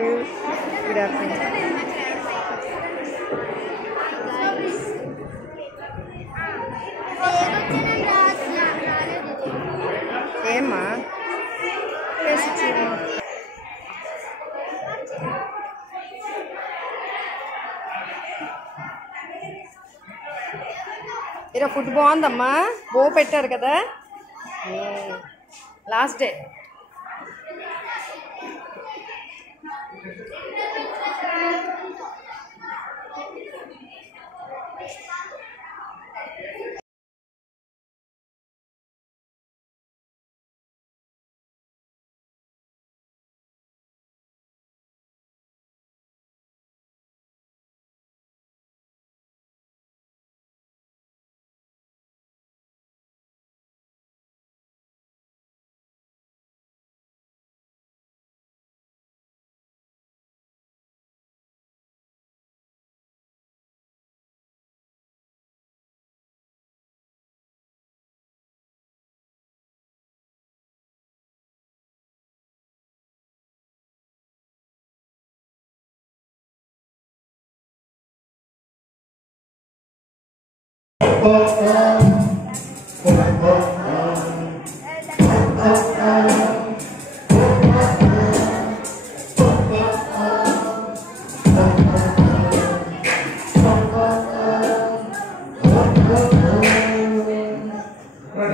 you. Good afternoon. ఏమ్మా ఇరా food బాగుందమ్మా బో పెట్టారు కదా last day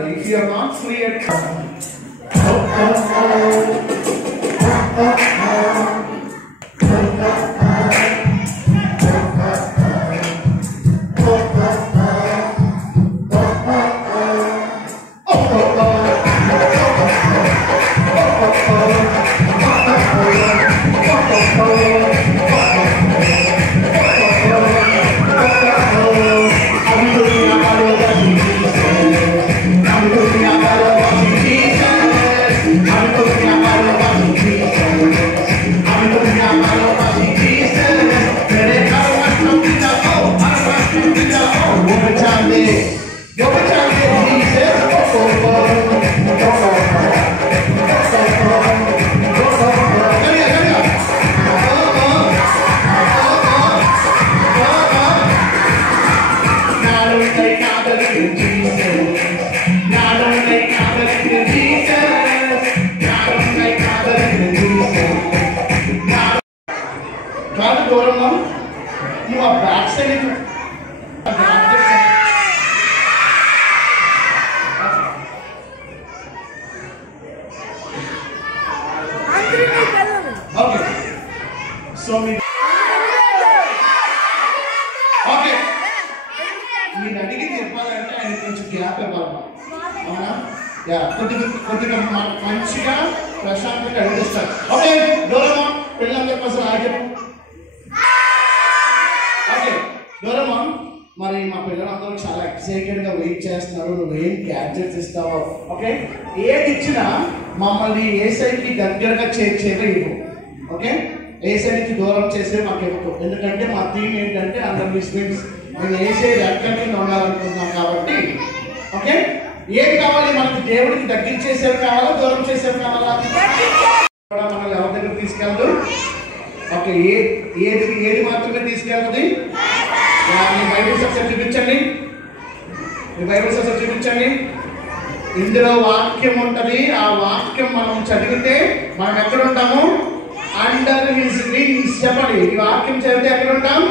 If you are not free at you are backsliding. Okay. So me. Okay. నేను అడిగి చెప్పాలంటే ఆయన కొంచెం గ్యాప్ ఇవ్వాలి అవునా యా కొద్దిగా మంచిగా ప్రశాంతంగా అడిగిస్తారు ఓకే డోరేమోన్ పిల్లలందరి కోసం ఆగి ఓకే డోరేమోన్ మరి మా పిల్లలందరూ చాలా ఎక్సైటెడ్గా వెయిట్ చేస్తున్నారు నువ్వు ఏం గ్యాడ్జెట్స్ ఇస్తావో ఓకే ఏది ఇచ్చినా మమ్మల్ని ఏసైకి దగ్గరగా చేర్చేవే ఇవ్వు ఓకే ఏసైకి దూరం చేసే మాకు ఇవ్వకు ఎందుకంటే మా థీమ్ ఏంటంటే అందరు ముస్లిమ్స్ నేను ఏసై రెక్కల కింద ఉండాలనుకుంటున్నాం కాబట్టి ఓకే ఏది కావాలి మనకి దేవుడికి దగ్గర కావాలా దూరం చేసేవి కావాలా మనల్ని ఎవరి దగ్గర తీసుకెళ్దు ఓకే ఏది మాత్రమే తీసుకెళ్తుంది మీ బైబిల్స్ ఒకసారి చూపించండి ఇందులో వాక్యం ఉంటుంది ఆ వాక్యం మనం చదివితే మనం ఎక్కడ ఉంటాము అండర్ హిస్ వింగ్స్ చెప్పండి ఈ వాక్యం చదివితే ఎక్కడ ఉంటాం